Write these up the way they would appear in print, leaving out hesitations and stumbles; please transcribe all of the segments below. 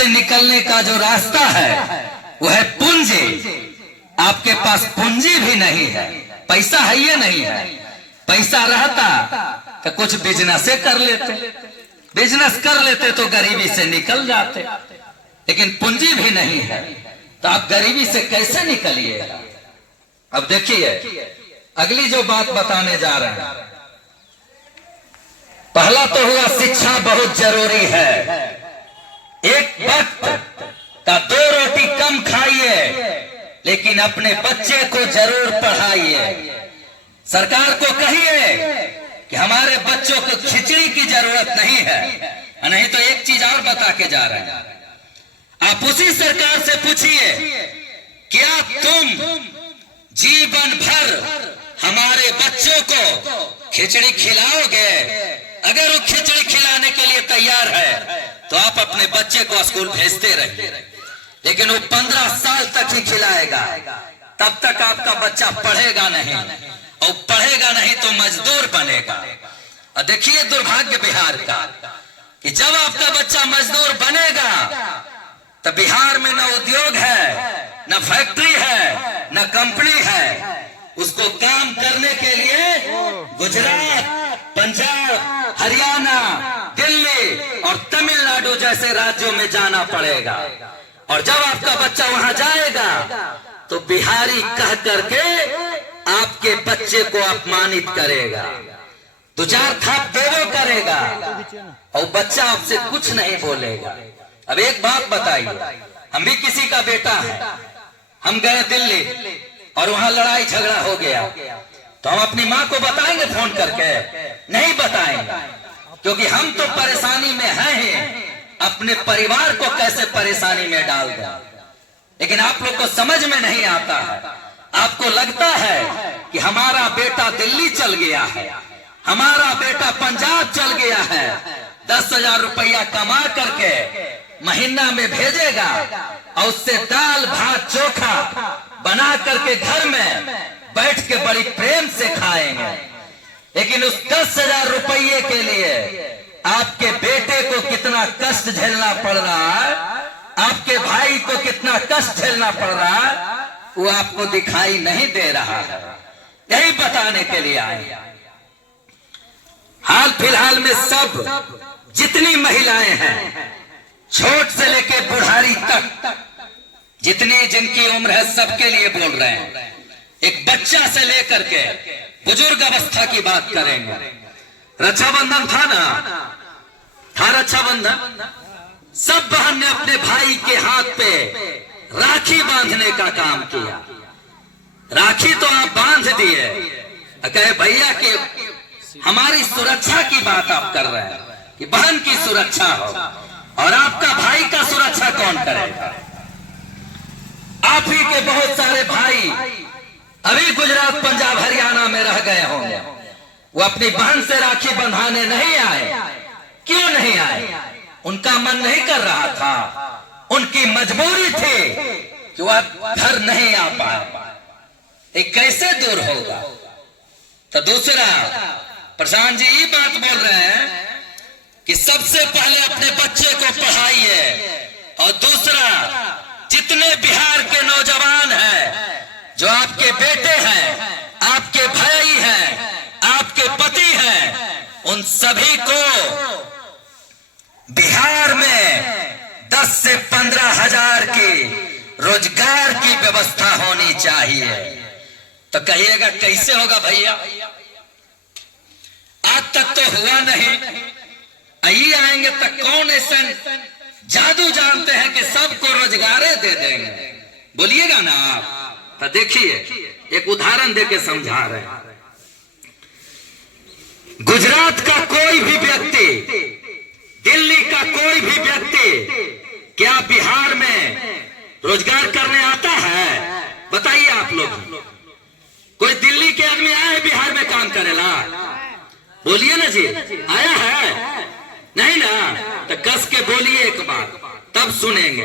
से निकलने का जो रास्ता है वो है पूंजी। आपके पास पूंजी भी नहीं है, पैसा है ये नहीं है। पैसा रहता तो कुछ बिजनेस कर लेते, बिजनेस कर लेते तो गरीबी से निकल जाते, लेकिन पूंजी भी नहीं है तो आप गरीबी से कैसे निकलिएगा। अब देखिए अगली जो बात बताने जा रहे हैं, पहला तो हुआ शिक्षा बहुत जरूरी है। एक वक्त का 2 रोटी कम खाइए, लेकिन अपने बच्चे को जरूर पढ़ाइए। सरकार को कहिए कि हमारे बच्चों को खिचड़ी की जरूरत नहीं है। नहीं तो एक चीज और बता के जा रहे हैं, आप उसी सरकार से पूछिए क्या तुम जीवन भर हमारे बच्चों को खिचड़ी खिलाओगे? अगर वो खिचड़ी खिलाने के लिए तैयार है तो आप अपने बच्चे को स्कूल भेजते रहिए, लेकिन वो 15 साल तक ही खिलाएगा, तब तक आपका बच्चा पढ़ेगा नहीं, और पढ़ेगा नहीं तो मजदूर बनेगा। और देखिए दुर्भाग्य बिहार का कि जब आपका बच्चा मजदूर बनेगा तो बिहार में न उद्योग है, न फैक्ट्री है, न कंपनी है। उसको काम करने के लिए गुजरात, पंजाब, हरियाणा, दिल्ली और तमिलनाडु जैसे राज्यों में जाना पड़ेगा। और जब आपका बच्चा वहां जाएगा तो बिहारी कह करके आपके बच्चे को अपमानित करेगा, 2-4 थाप देवो करेगा, और बच्चा आपसे कुछ नहीं बोलेगा। अब एक बात बताइए, हम भी किसी का बेटा है, हम गए दिल्ली और वहां लड़ाई झगड़ा हो गया तो हम अपनी माँ को बताएंगे फोन करके? नहीं बताएंगे, क्योंकि हम तो परेशानी में हैं ही, अपने परिवार को कैसे परेशानी में डाल दें। लेकिन आप लोग को समझ में नहीं आता है, आपको लगता है कि हमारा बेटा दिल्ली चल गया है, हमारा बेटा पंजाब चल गया है, 10,000 रुपया कमा करके महीना में भेजेगा और उससे दाल भात चोखा बना करके घर में बैठ के बड़ी प्रेम से खाएंगे। लेकिन उस 10,000 रुपये के लिए आपके बेटे को कितना कष्ट झेलना पड़ रहा है, आपके भाई को कितना कष्ट झेलना पड़ रहा है, वो आपको दिखाई नहीं दे रहा है। यही बताने के लिए आए। हाल फिलहाल में सब जितनी महिलाएं हैं, छोट से लेके बुढ़ारी तक, जितनी जिनकी उम्र है सबके लिए बोल रहे हैं। एक बच्चा से लेकर के बुजुर्ग अवस्था की बात करेंगे। रक्षाबंधन था ना, था रक्षाबंधन, सब बहन ने अपने भाई के हाथ पे राखी बांधने का काम किया। राखी तो आप बांध दिए, कहे भैया कि हमारी सुरक्षा की बात आप कर रहे हैं कि बहन की सुरक्षा हो, और आपका भाई का सुरक्षा कौन करेगा? आप ही के बहुत सारे भाई अभी गुजरात, पंजाब, हरियाणा में रह गए होंगे, वो अपनी बहन से राखी बंधाने नहीं आए। क्यों नहीं आए? उनका मन नहीं कर रहा था, उनकी मजबूरी थी कि वह घर नहीं आ पाए। कैसे दूर होगा? तो दूसरा, प्रशांत जी ये बात बोल रहे हैं कि सबसे पहले अपने बच्चे को पढ़ाइए, और दूसरा जितने बिहार के नौजवान हैं, जो आपके बेटे हैं, आपके भाई हैं, आपके पति हैं, उन सभी को बिहार में 10 से 15 हजार की रोजगार की व्यवस्था होनी चाहिए। तो कहिएगा कैसे होगा भैया? आज तक तो हुआ नहीं, आइए आएंगे तो कौन ऐसा जादू जानते हैं कि सबको रोजगारें दे देंगे? बोलिएगा ना आप। तो देखिए एक उदाहरण देके समझा रहे हैं। गुजरात का कोई भी व्यक्ति, दिल्ली का कोई भी व्यक्ति क्या बिहार में रोजगार करने आता है? बताइए आप लोग। कोई दिल्ली के आदमी आया है बिहार में काम करेला? बोलिए ना जी, आया है? नहीं ना? तो कस के बोलिए एक बार, तब सुनेंगे।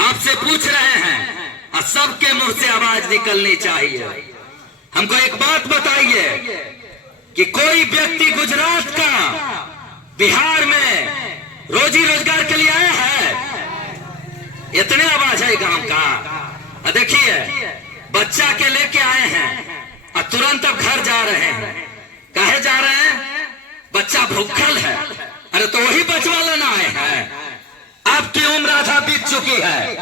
आपसे पूछ रहे हैं और सबके मुंह से आवाज निकलनी चाहिए। हमको एक बात बताइए कि कोई व्यक्ति गुजरात का बिहार में रोजी रोजगार के लिए आया है? देखिए बच्चा के लेके आए हैं और तुरंत अब घर जा रहे हैं। कहे जा रहे हैं? बच्चा भूखल है। अरे तो वही बचवा लेना आए हैं। आपकी उम्र आधा बीत चुकी है,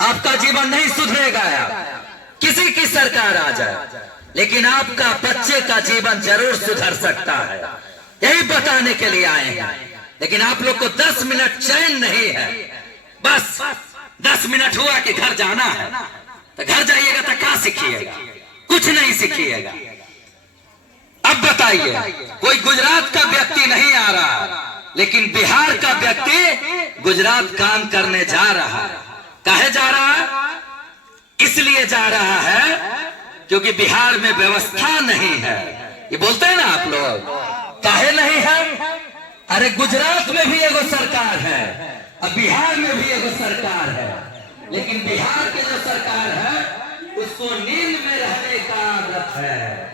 आपका जीवन नहीं सुधरेगा। किसी की सरकार आ जाए, लेकिन आपका बच्चे का जीवन जरूर सुधर सकता है। यही बताने के लिए आए हैं। लेकिन आप लोग को 10 मिनट चैन नहीं है। बस 10 मिनट हुआ कि घर जाना है, तो घर जाइएगा तो क्या सीखिएगा? कुछ नहीं सीखिएगा। अब बताइए, कोई गुजरात का व्यक्ति नहीं आ रहा, लेकिन बिहार का व्यक्ति गुजरात काम करने जा रहा है। काहे जा रहा है? इसलिए जा रहा है क्योंकि बिहार में व्यवस्था नहीं है। ये बोलते हैं ना आप लोग, काहे नहीं है? अरे गुजरात में भी एगो सरकार है और बिहार में भी एगो सरकार है, लेकिन बिहार के जो सरकार है उसको नींद में रहने का आदत है।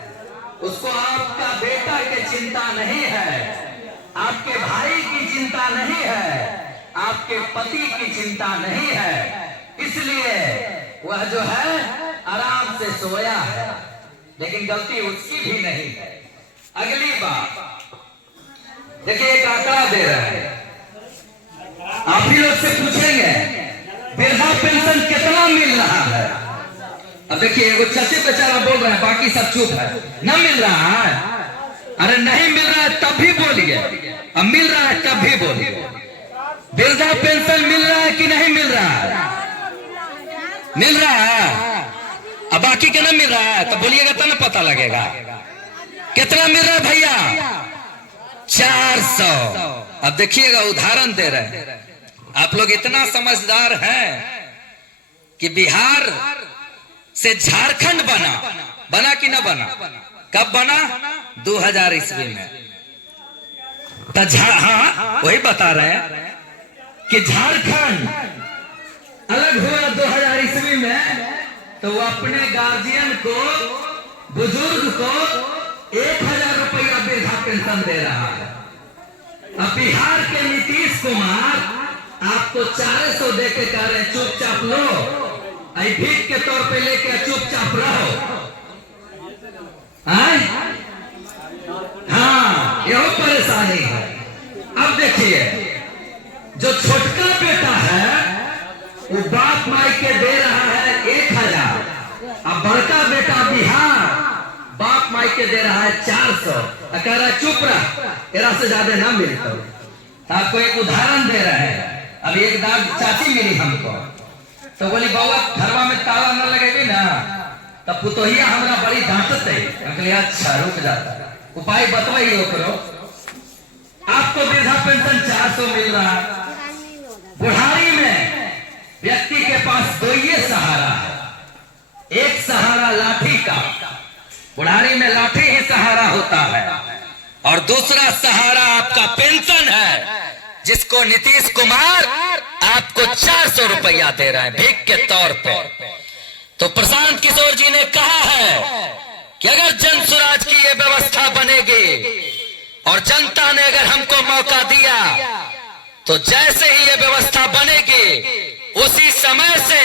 उसको आपका बेटा की चिंता नहीं है, आपके भाई की चिंता नहीं है, आपके पति की चिंता नहीं है। इसलिए वह जो है आराम से सोया है, लेकिन गलती उसकी भी नहीं है। अगली बात देखिए, एक आंकड़ा दे रहा है, आप ही लोग से पूछेंगे वृद्धा पेंशन कितना मिल रहा है। अब देखिए, वो चचे बेचारा बोल रहे हैं, बाकी सब चुप है। न मिल रहा है? अरे नहीं मिल रहा है तब भी बोलिए, अब मिल रहा है तब भी बोलिए। वृद्धा पेंशन मिल रहा है कि नहीं मिल रहा है? मिल रहा है। अब बाकी के ना मिल रहा है तो बोलिएगा तब ना पता लगेगा। कितना मिल रहा है भैया? 400। अब देखिएगा, उदाहरण दे रहे हैं। आप लोग इतना समझदार हैं कि बिहार से झारखंड बना कि ना बना? कब बना? 2000 ईस्वी में। तो हाँ, वही बता रहे हैं कि झारखंड अलग हुआ 2000 ईस्वी में, तो वो अपने गार्जियन को, बुजुर्ग को 1000 रुपया वृद्धा पेंशन दे रहा है। अब बिहार के नीतीश कुमार आपको 400 दे के कह रहे हैं चुपचाप लो, भीख के तौर पे लेके चुपचाप रहो। हाँ, यही परेशानी है। अब देखिए, जो छोटका बेटा है वो बाप माई के दे रहा है 1000, अब बड़का बेटा बिहार बाप माई के दे रहा है 400। कह रहा है चुप रह, तेरा से ज्यादा ना मिलता। आपको एक उदाहरण दे रहे हैं। अभी एक चाची मिली हमको, तो बोली बउआ घरवा में ताला न लगेगी ना, तब पुतोहिया हमरा बड़ी डांटते। अच्छा रुक जाता, उपाय बतवाइए करो। आपको वृद्धा पेंशन 400 मिल रहा है। बुढ़ारी में व्यक्ति के पास दो ही सहारा है। एक सहारा लाठी का, बुढ़ारी में लाठी ही सहारा होता है, और दूसरा सहारा आपका पेंशन है, जिसको नीतीश कुमार आपको 400 रुपया दे रहे हैं भीख के तौर पर। तो प्रशांत किशोर जी ने कहा है कि अगर जन स्वराज की ये व्यवस्था बनेगी और जनता ने अगर हमको मौका दिया, तो जैसे ही ये व्यवस्था बनेगी उसी समय से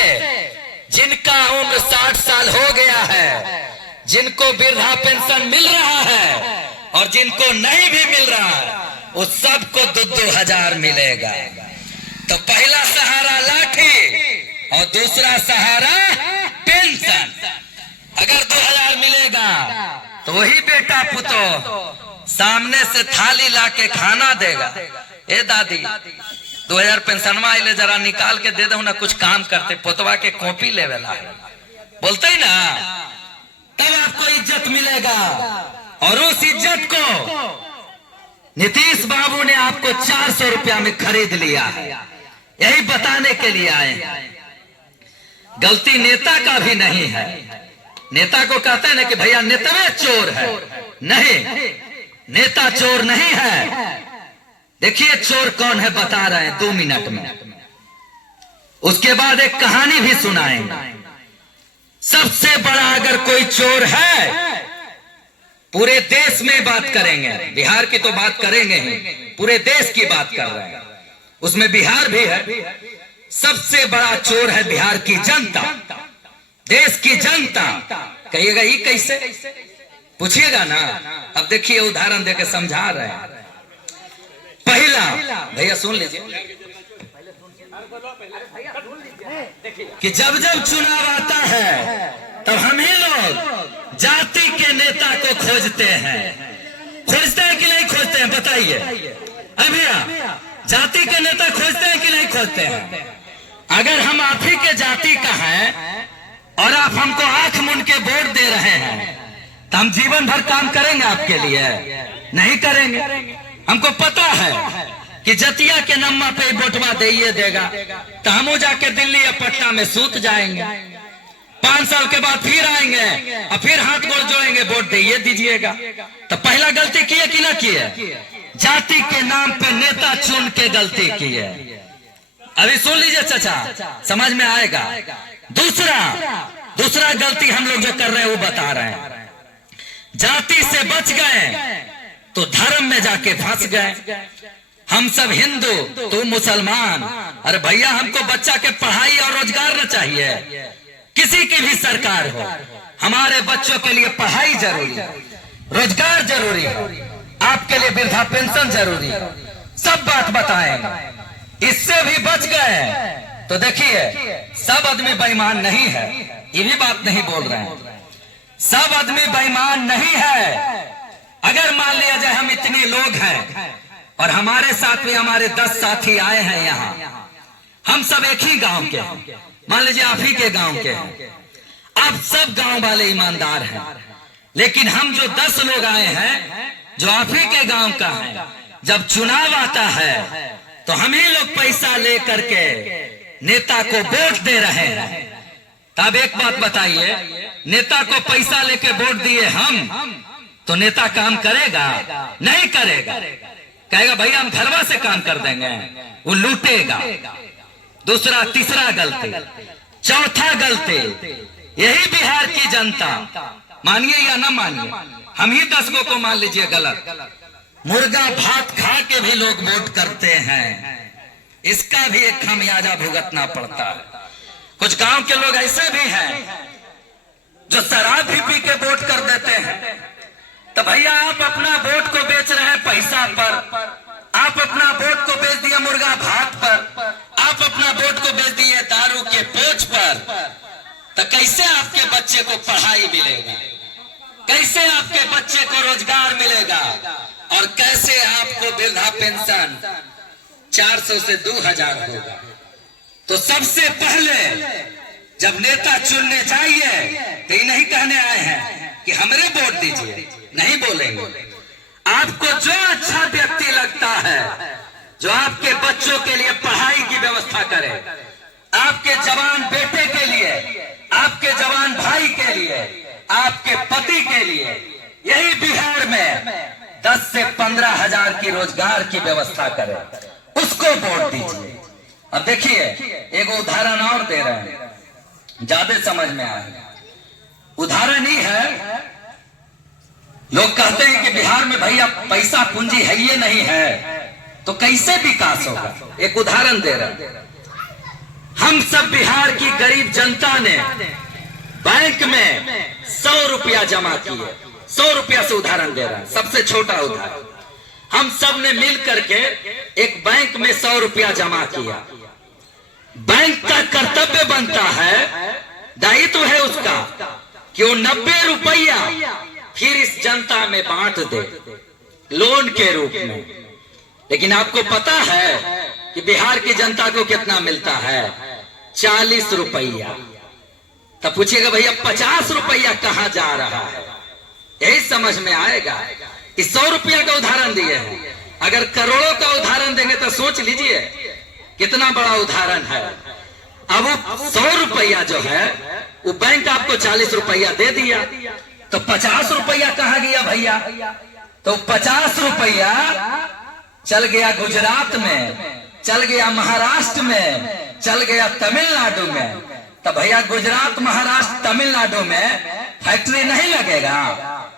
जिनका उम्र 60 साल हो गया है, जिनको वृद्धा पेंशन मिल रहा है और जिनको नहीं भी मिल रहा है, उस सबको 2-2000 मिलेगा। तो पहला सहारा लाठी और दूसरा सहारा पेंशन। अगर 2000 मिलेगा तो वही बेटा पुतो सामने से थाली लाके खाना देगा। ए दादी 2000 पेंशनवा आइले, जरा निकाल के दे दो ना, कुछ काम करते, पोतवा के कॉपी लेवेला बोलते ही ना, तब आपको इज्जत मिलेगा। और उस इज्जत को नीतीश बाबू ने आपको 400 रुपया में खरीद लिया है। यही बताने के लिए आए हैं। गलती नेता का भी नहीं है। नेता को कहते हैं ना कि भैया नेता चोर है, नहीं, नेता चोर नहीं है। देखिए चोर कौन है, बता रहे हैं 2 मिनट में। उसके बाद एक कहानी भी सुनाएंगे। सबसे बड़ा अगर कोई चोर है, पूरे देश में बात करेंगे, बिहार की तो बात करेंगे ही, पूरे देश की बात कर रहे हैं, उसमें बिहार भी है। सबसे बड़ा चोर है बिहार की जनता। देश की जनता कहिएगा ये कैसे, पूछिएगा ना। अब देखिए उदाहरण देकर समझा रहे हैं। पहला भैया सुन लीजिए कि जब जब चुनाव आता है तब हम ही लोग जाति के नेता को खोजते हैं। खोजते हैं कि नहीं खोजते हैं बताइए। अरे भैया जाति के नेता खोजते हैं कि नहीं खोजते हैं? अगर हम आप ही के जाति का हैं और आप हमको आंख मूंद के वोट दे रहे हैं तो हम जीवन भर काम करेंगे आपके लिए? नहीं करेंगे। हमको पता है कि जतिया के नम्मा पे वोटवा दे देगा तो हम जाके दिल्ली या पटना में सूत जाएंगे। 5 साल के बाद फिर आएंगे और फिर हाथ गोड़ जोड़ेंगे, वोट दे दीजिएगा। तो पहला गलती किए कि ना किए? जाति के नाम पे नेता चुन के गलती की है। अभी सुन लीजिए चाचा, समझ में आएगा। दूसरा गलती हम लोग जो कर रहे हैं वो बता रहे हैं। जाति से बच गए तो धर्म में जाके फंस गए। हम सब हिंदू, तू मुसलमान। अरे भैया हमको बच्चा के पढ़ाई और रोजगार न चाहिए। किसी की भी सरकार हो, हमारे बच्चों के लिए पढ़ाई जरूरी है, रोजगार जरूरी है, आपके लिए वृद्धा पेंशन जरूरी है। सब बात बताएंगे। इससे भी बच गए तो देखिए सब आदमी बेईमान नहीं है, ये भी बात नहीं बोल रहे हैं। सब आदमी बेईमान नहीं है। अगर मान लिया जाए हम इतने लोग हैं और हमारे साथ में हमारे 10 साथी आए हैं यहाँ, हम सब एक ही गांव के हैं, मान लीजिए आप ही के गांव के हैं, आप सब गांव वाले ईमानदार हैं, लेकिन हम जो 10 लोग आए हैं जो आप ही के गांव का है, जब चुनाव आता है तो हम ही लोग पैसा ले करके नेता को वोट दे रहे हैं। तब एक बात बताइए, नेता को पैसा लेके वोट दिए हम तो नेता काम करेगा? नहीं करेगा। कहेगा भैया हम घरवा से काम कर देंगे, वो लूटेगा। दूसरा तीसरा गलती, चौथा गलती, यही बिहार की जनता, मानिए या ना मानिए, हम ही 10 को मान लीजिए गलत, मुर्गा भात खा के भी लोग वोट करते हैं। इसका भी एक खमियाजा भुगतना पड़ता है। कुछ गांव के लोग ऐसे भी हैं जो शराब भी पी के वोट कर देते हैं। तो भैया आप अपना वोट को बेच रहे हैं पैसा पर, आप अपना वोट को बेच दिए मुर्गा भात पर, आप अपना वोट को बेच दिए दारू के बोझ पर, तो कैसे आपके बच्चे को पढ़ाई मिलेगा? कैसे आपके बच्चे को रोजगार मिलेगा? और कैसे आपको वृद्धा पेंशन 400 से 2000 होगा? तो सबसे पहले जब नेता चुनने चाहिए तो ये नहीं कहने आए हैं कि हमरे वोट दीजिए, नहीं बोलेंगे। आपको जो अच्छा व्यक्ति लगता है, जो आपके बच्चों के लिए पढ़ाई की व्यवस्था करे, आपके जवान बेटे के लिए, आपके जवान भाई के लिए, आपके पति के लिए, यही बिहार में 10 से 15 हजार की रोजगार की व्यवस्था करे, उसको वोट दीजिए। अब देखिए एक उदाहरण और दे रहे हैं, ज्यादा समझ में आएगा। उदाहरण ही है, लोग कहते हैं कि बिहार में भैया पैसा पूंजी है ये नहीं है तो कैसे विकास होगा। एक उदाहरण दे रहे हैं, हम सब बिहार की गरीब जनता ने बैंक में 100 रुपया जमा किए। 100 रुपया से उदाहरण दे रहा है, सबसे छोटा उदाहरण। हम सब ने मिल करके एक बैंक में 100 रुपया जमा किया। बैंक का कर्तव्य बनता है, दायित्व है उसका कि वो 90 रुपया फिर इस जनता में बांट दे लोन के रूप में। लेकिन आपको पता है कि बिहार की जनता को कितना मिलता है? 40 रुपया। तब पूछिएगा भैया 50 रुपया कहां जा रहा है? यही समझ में आएगा। इस 100 रुपया का उदाहरण दिए हैं, अगर करोड़ों का उदाहरण देंगे तो सोच लीजिए कितना बड़ा उदाहरण है। अब वो 100 रुपया जो है वो बैंक आपको 40 रुपया दे दिया, तो 50 रुपया कहां गया भैया? तो 50 रुपया चल गया गुजरात में, चल गया महाराष्ट्र में, चल गया तमिलनाडु में। तो भैया गुजरात, महाराष्ट्र, तमिलनाडु में फैक्ट्री नहीं लगेगा?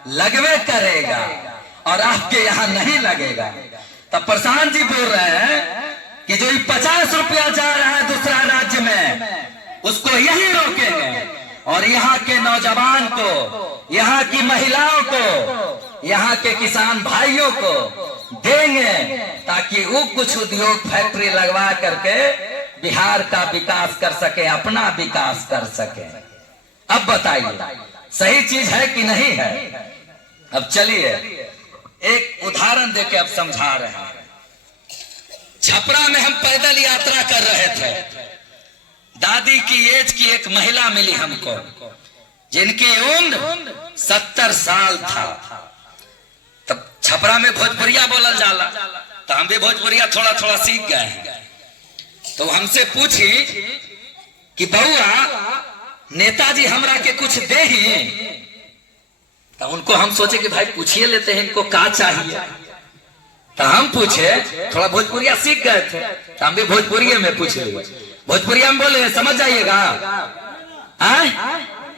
लगवे करेगा, और आपके यहाँ नहीं लगेगा। तब प्रशांत जी बोल रहे हैं कि जो 50 रुपया जा रहा है दूसरा राज्य में, उसको यही रोकेंगे। और यहाँ के नौजवान को, यहाँ की महिलाओं को, यहाँ के किसान भाइयों को देंगे, ताकि वो कुछ उद्योग फैक्ट्री लगवा करके बिहार का विकास कर सके, अपना विकास कर सके। अब बताइए सही चीज है कि नहीं है? अब चलिए एक उदाहरण देके अब समझा रहे हैं। छपरा में हम पैदल यात्रा कर रहे थे, दादी की एज की एक महिला मिली हमको, जिनकी उम्र 70 साल था। तब छपरा में भोजपुरिया बोलल जाला, तो हम भी भोजपुरिया थोड़ा थोड़ा सीख गए हैं। तो हमसे पूछी कि बउआ नेताजी हमरा के कुछ दे ही। तो उनको हम सोचे कि भाई पूछिए लेते हैं इनको क्या चाहिए। तो हम पूछे, थोड़ा भोजपुरिया सीख गए थे, तो हम भी भोजपुरिया में पूछ लिए। भोजपुरिया में बोले समझ जाइएगा,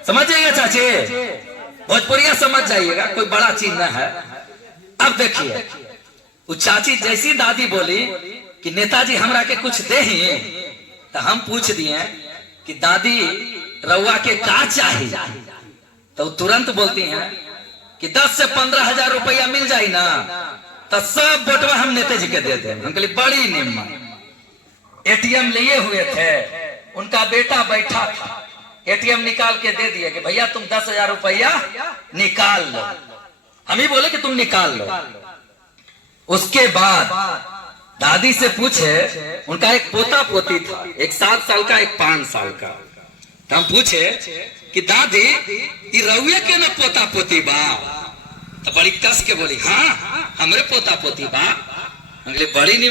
समझ जाइएगा चाची, भोजपुरिया समझ जाइएगा, कोई बड़ा चीज न है। अब देखिए वो चाची जैसी दादी बोली कि नेताजी हमरा के कुछ दे ही, तो हम पूछ दिए कि दादी रउआ के का चाहिए। तो तुरंत बोलती हैं कि 10 से 15 हजार रुपया मिल जाए ना, तो सब बोटवा हम नेताजी के दे दें। हम कहली बड़ी निम्न। एटीएम लिए हुए थे, उनका बेटा बैठा था, एटीएम निकाल के दे दिए कि भैया तुम 10,000 रुपया निकाल लो। हम ही बोले कि तुम निकाल लो। उसके बाद दादी से पूछे, उनका एक पोता पोती था, एक 7 साल का, एक 5 साल का। तो हम पूछे कि दादी ये रउए के ना पोता पोती बा? तो बड़ी कस के बोली हाँ हमरे पोता पोती बा। बड़ी नहीं